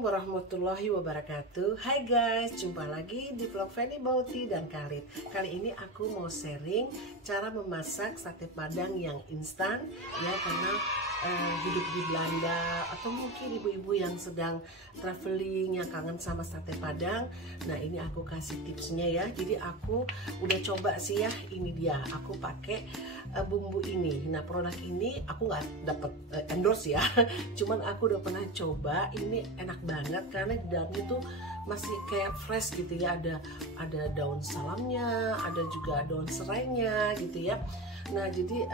Warahmatullahi wabarakatuh. Hai guys, jumpa lagi di vlog Feni Bauti dan Khalid. Kali ini aku mau sharing cara memasak sate padang yang instan ya, karena hidup di Belanda atau mungkin ibu-ibu yang sedang traveling yang kangen sama sate padang. Nah, ini aku kasih tipsnya ya. Jadi aku udah coba sih ya, ini dia. Aku pakai bumbu ini. Nah, produk ini aku nggak dapet endorse ya. Cuman aku udah pernah coba. Ini enak banget karena di dalamnya tuh masih kayak fresh gitu ya. Ada daun salamnya, ada juga daun serainya gitu ya. Nah, jadi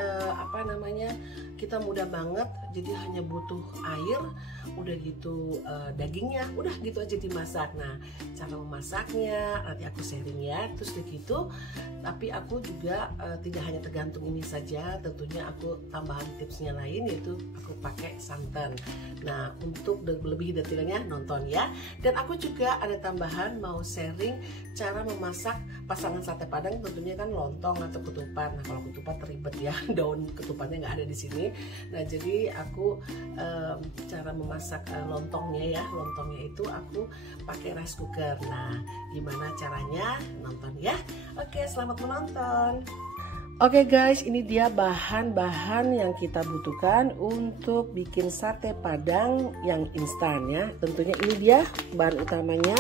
kita mudah banget, jadi hanya butuh air, udah gitu dagingnya, udah gitu aja dimasak. Nah, cara memasaknya nanti aku sharing ya. Terus begitu, tapi aku juga tidak hanya tergantung ini saja, tentunya aku tambahan tipsnya lain, yaitu aku pakai santan. Nah, untuk lebih detailnya nonton ya. Dan aku juga ada tambahan mau sharing cara memasak pasangan sate padang, tentunya kan lontong atau ketupat. Nah, kalau ketupat ribet ya, daun ketupannya nggak ada di sini. Nah, jadi aku cara memasak lontongnya ya, lontongnya itu aku pakai rice cooker. Nah, gimana caranya? Nonton ya. Oke, selamat menonton. Oke guys, ini dia bahan-bahan yang kita butuhkan untuk bikin sate padang yang instan ya. Tentunya ini dia bahan utamanya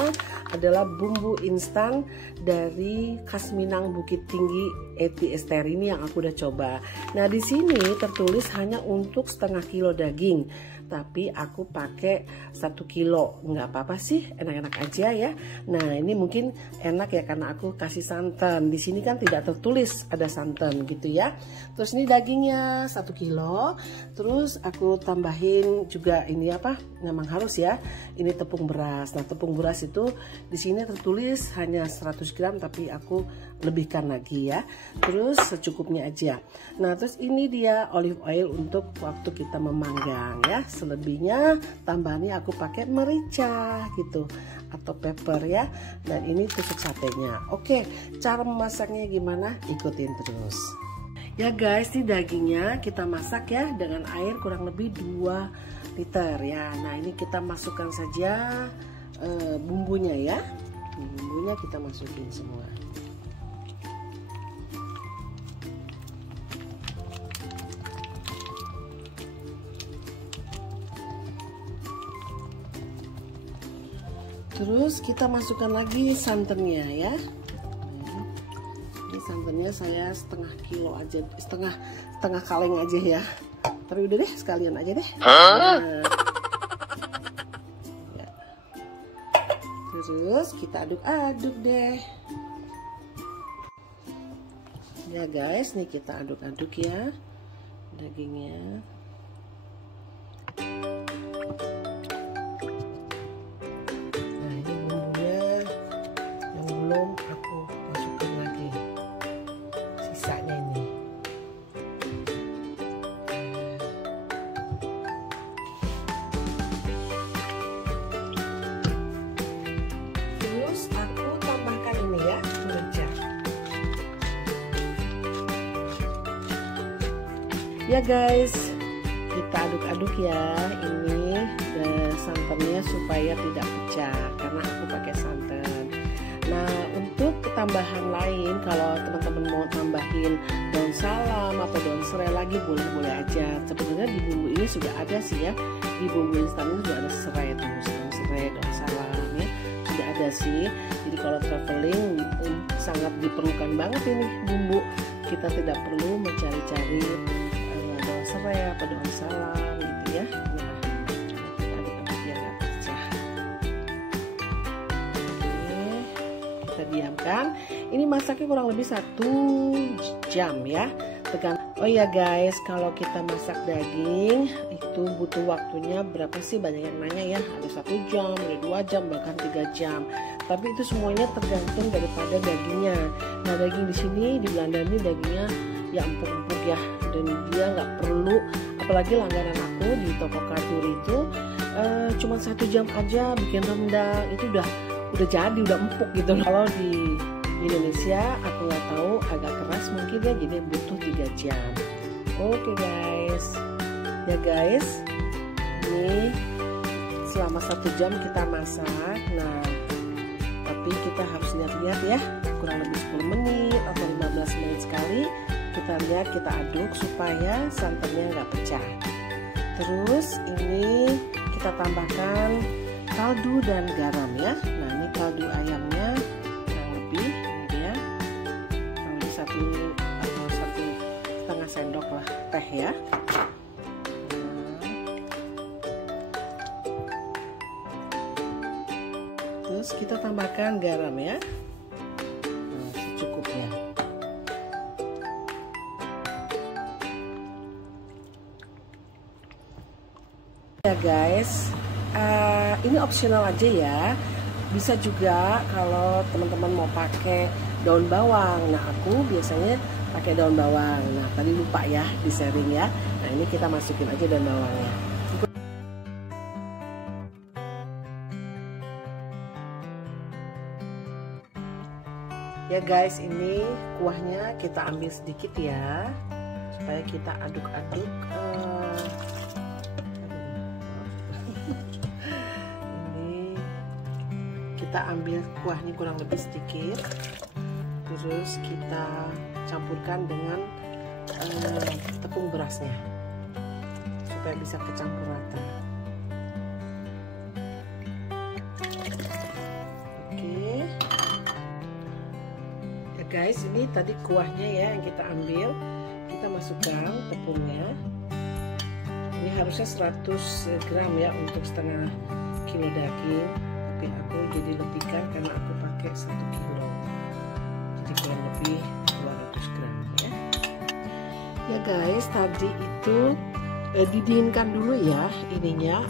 adalah bumbu instan dari khas Minang Bukit Tinggi Eti Ester, ini yang aku udah coba. Nah, di sini tertulis hanya untuk setengah kilo daging, tapi aku pakai 1 kilo. Nggak apa-apa sih, enak-enak aja ya. Nah, ini mungkin enak ya karena aku kasih santan. Di sini kan tidak tertulis ada santan gitu ya. Terus ini dagingnya 1 kilo. Terus aku tambahin juga ini apa? Memang harus ya. Ini tepung beras. Nah, tepung beras itu di sini tertulis hanya 100 gram, tapi aku lebihkan lagi ya. Terus secukupnya aja. Nah, terus ini dia olive oil untuk waktu kita memanggang ya. Selebihnya tambahannya aku pakai merica gitu atau pepper ya. Dan ini tusuk satenya. Oke, cara memasaknya gimana? Ikutin terus. Ya guys, ini dagingnya kita masak ya dengan air kurang lebih 2 liter ya. Nah, ini kita masukkan saja bumbunya ya. Bumbunya kita masukin semua. Terus kita masukkan lagi santannya ya. Ini santannya saya setengah kilo aja, setengah kaleng aja ya. Tapi udah deh, sekalian aja deh. Nah. Ya. Terus kita aduk-aduk deh. Ya guys, nih kita aduk-aduk ya dagingnya. Belum aku masukkan lagi sisanya ini. Terus aku tambahkan ini ya, merica. Ya guys, kita aduk-aduk ya ini santannya supaya tidak pecah karena aku pakai santan. Nah, untuk tambahan lain, kalau teman-teman mau tambahin daun salam atau daun serai lagi boleh-boleh aja. Sebenarnya di bumbu ini sudah ada sih ya, di bumbu instan ini sudah ada serai, daun serai, daun salam ya, sudah ada sih. Jadi kalau traveling sangat diperlukan banget ini bumbu. Kita tidak perlu mencari-cari daun serai atau daun salam gitu ya. Nah, diamkan. Ini masaknya kurang lebih 1 jam ya. Oh ya guys, kalau kita masak daging itu butuh waktunya berapa sih? Banyak yang nanya ya, ada 1 jam, ada 2 jam, bahkan 3 jam. Tapi itu semuanya tergantung daripada dagingnya. Nah daging di sini di Belanda ini dagingnya ya empuk-empuk ya, dan dia nggak perlu, apalagi langganan aku di toko Kartur itu cuma 1 jam aja bikin rendang itu udah jadi, udah empuk gitu. Kalau di Indonesia aku nggak tahu, agak keras mungkin ya, jadi butuh 3 jam. Oke guys, ya guys, ini selama 1 jam kita masak. Nah tapi kita harus lihat-lihat ya, kurang lebih 10 menit atau 15 menit sekali kita lihat, kita aduk supaya santannya nggak pecah. Terus ini kita tambahkan kaldu dan garam ya. Nah ini kaldu ayamnya kurang lebih satu setengah sendok lah teh ya. Terus kita tambahkan garam ya, secukupnya. Ya guys, ini opsional aja ya. Bisa juga kalau teman-teman mau pakai daun bawang. Nah aku biasanya pakai daun bawang. Nah tadi lupa ya di sharing ya. Nah ini kita masukin aja daun bawangnya. Ya guys, ini kuahnya kita ambil sedikit ya, supaya kita aduk-aduk. Ini kita ambil kuahnya kurang lebih sedikit, terus kita campurkan dengan tepung berasnya supaya bisa kecampur rata. Guys, ini tadi kuahnya ya yang kita ambil, kita masukkan tepungnya. Ini harusnya 100 gram ya untuk setengah kilo daging, tapi aku jadi lebihkan karena aku pakai 1 kilo, jadi kurang lebih 200 gram ya. Ya guys, tadi itu didinginkan dulu ya ininya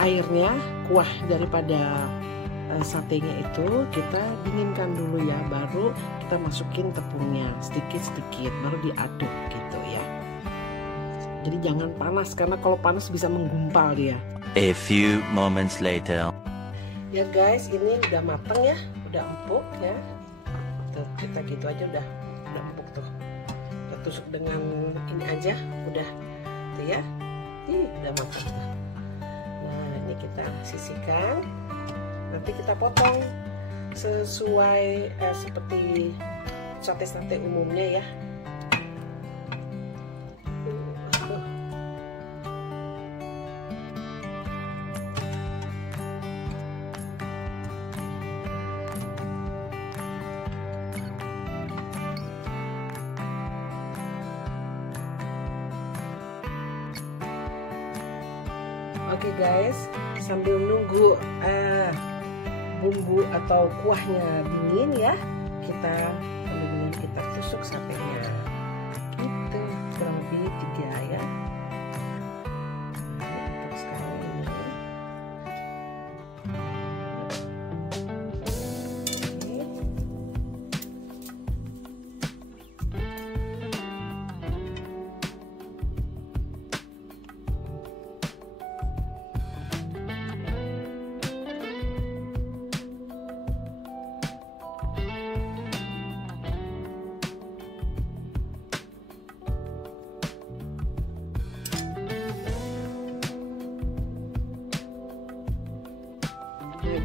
airnya, kuah daripada satenya itu kita dinginkan dulu ya, baru kita masukin tepungnya sedikit-sedikit, baru diaduk gitu ya. Jadi jangan panas, karena kalau panas bisa menggumpal dia. A few moments later. Ya guys, ini udah mateng ya, udah empuk ya. Tuh, kita gitu aja udah empuk tuh. Kita tusuk dengan ini aja udah tuh ya. Ih, udah matang tuh. Nah, ini kita sisihkan. Nanti kita potong sesuai seperti sate-sate umumnya ya. Oke guys, sambil nunggu bumbu atau kuahnya dingin ya, kita sambil dingin kita tusuk satenya gitu, kurang lebih 3 ya. Untuk sekarang ini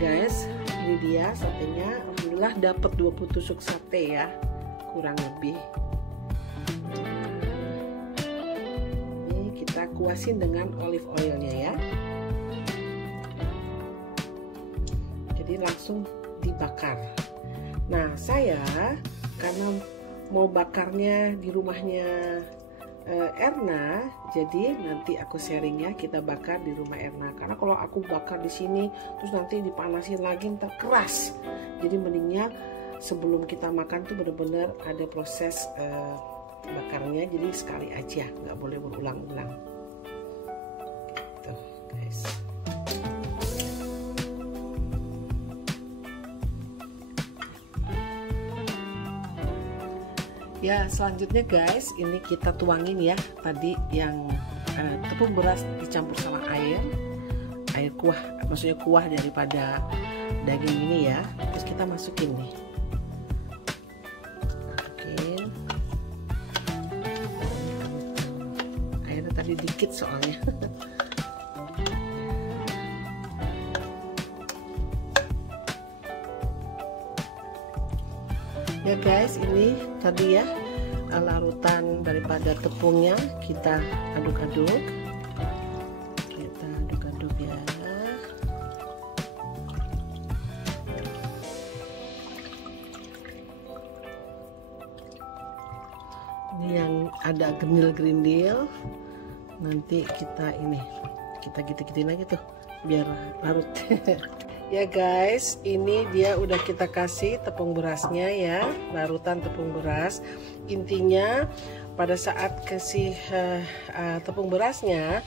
guys, ini dia satenya. Alhamdulillah dapat 20 tusuk sate ya, kurang lebih. Ini kita kuasin dengan olive oilnya ya, jadi langsung dibakar. Nah saya karena mau bakarnya di rumahnya Erna, jadi nanti aku sharing ya, kita bakar di rumah Erna. Karena kalau aku bakar di sini terus nanti dipanasin lagi ntar keras. Jadi mendingnya sebelum kita makan tuh bener-bener ada proses bakarnya, jadi sekali aja, nggak boleh berulang-ulang gitu guys. Ya, selanjutnya guys, ini kita tuangin ya tadi yang tepung beras dicampur sama air kuah, maksudnya kuah daripada daging ini ya. Terus kita masukin nih, masukin airnya tadi dikit soalnya. Ya guys, ini tadi ya larutan daripada tepungnya kita aduk-aduk, ya. Ini yang ada gerindil, nanti kita gitu-gituin lagi tuh biar larut. Ya guys, ini dia udah kita kasih tepung berasnya ya, larutan tepung beras. Intinya pada saat kasih tepung berasnya,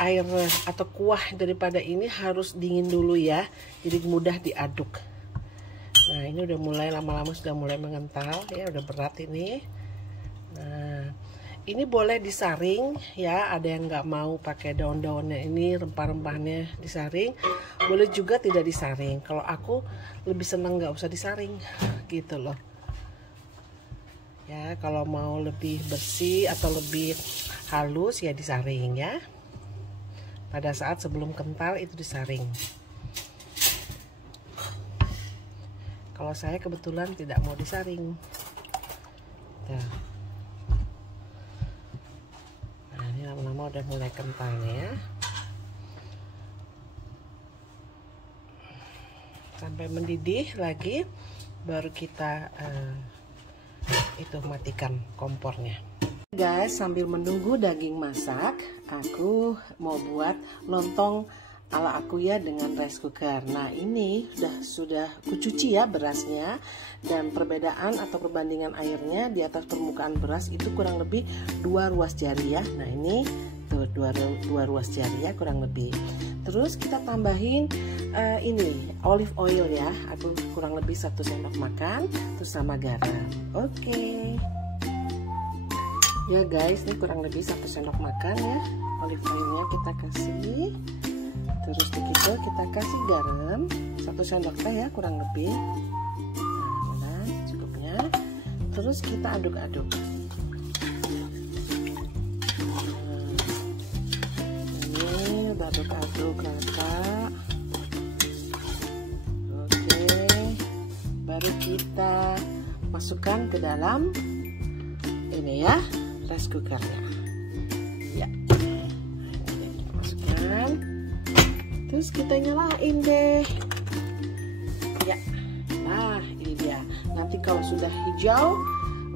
air atau kuah daripada ini harus dingin dulu ya, jadi mudah diaduk. Nah, ini udah mulai lama-lama sudah mulai mengental ya, udah berat ini. Nah, ini boleh disaring ya, ada yang nggak mau pakai daun-daunnya ini, rempah-rempahnya disaring, boleh juga tidak disaring. Kalau aku lebih seneng nggak usah disaring gitu loh ya. Kalau mau lebih bersih atau lebih halus ya disaring ya, pada saat sebelum kental itu disaring. Kalau saya kebetulan tidak mau disaring. Nah, ini lama-lama udah mulai kental ya, sampai mendidih lagi baru kita itu matikan kompornya. Guys, sambil menunggu daging masak, aku mau buat lontong ala aku ya dengan rice cooker. Nah, ini sudah kucuci ya berasnya, dan perbedaan atau perbandingan airnya di atas permukaan beras itu kurang lebih 2 ruas jari ya. Nah, ini tuh 2 ruas jari ya kurang lebih. Terus kita tambahin ini olive oil ya, aku kurang lebih 1 sendok makan, terus sama garam. Oke. Ya guys, ini kurang lebih 1 sendok makan ya olive oilnya kita kasih. Terus begitu kita kasih garam 1 sendok teh ya kurang lebih. Nah, cukupnya. Terus kita aduk-aduk. Ini aduk-aduk rata. Oke, baru kita masukkan ke dalam ini ya rice cookernya ya. Ini masukkan, terus kita nyalain deh ya. Nah, ini dia. Nanti kalau sudah hijau,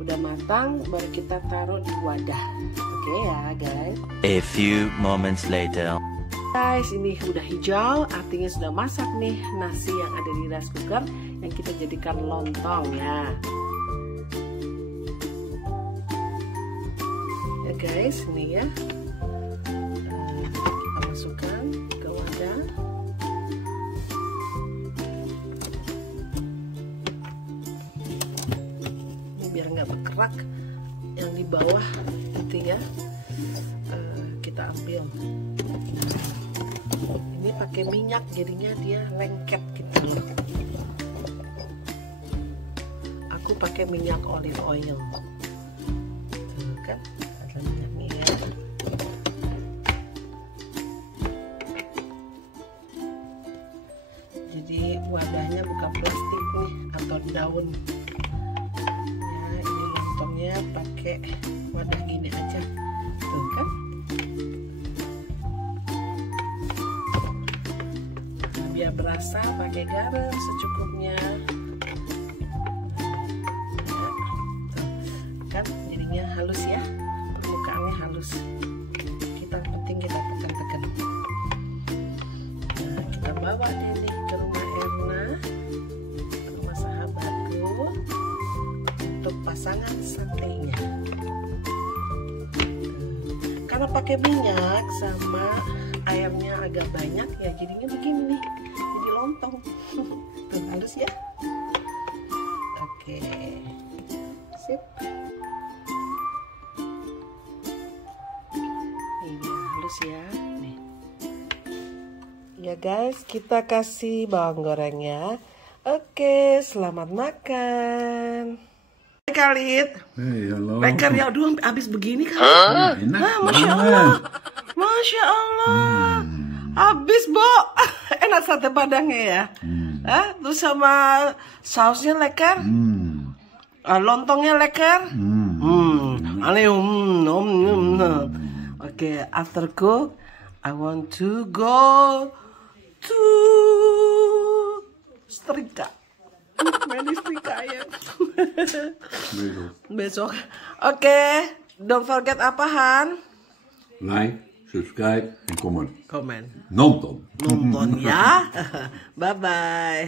udah matang, baru kita taruh di wadah. Oke ya guys. A few moments later. Guys, ini udah hijau, artinya sudah masak nih nasi yang ada di rice cooker yang kita jadikan lontong ya. Ya guys, ini ya. Kita masukkan ke wadah. Ini biar nggak bergerak yang di bawah itu ya. Kita ambil. Ini pakai minyak, jadinya dia lengket gitu. Aku pakai minyak olive oil. Tuh kan, ada minyaknya ya. Jadi wadahnya bukan plastik nih atau daun. Ya, ini lontongnya pakai wadah gini aja. Tuh kan. Biar berasa pakai garam secukupnya ya, kan jadinya halus ya, permukaannya halus. Kita penting kita tekan-tekan. Nah, kita bawa deh nih ke rumah Erna, ke rumah sahabatku, untuk pasangan satenya. karena pakai minyak sama ayamnya agak banyak ya, jadinya begini nih, jadi lontong. Tuh, halus ya. Oke, sip. Ini halus ya. Nih. Ya guys, kita kasih bawang gorengnya. Oke, selamat makan. Hai Khalid. Hey, halo. Leker ya, aduh habis begini kan? Enak. Masya Allah. Masya Allah. Habis, Bo. Enak sate padangnya ya. Terus sama sausnya leker. Lontongnya leker. Oke, after cook, I want to go to setrika. Main di setrika ya. Besok. Oke, don't forget apa Han? Like, subscribe, en comment. Komen. Nonton. Nonton ya. Bye bye.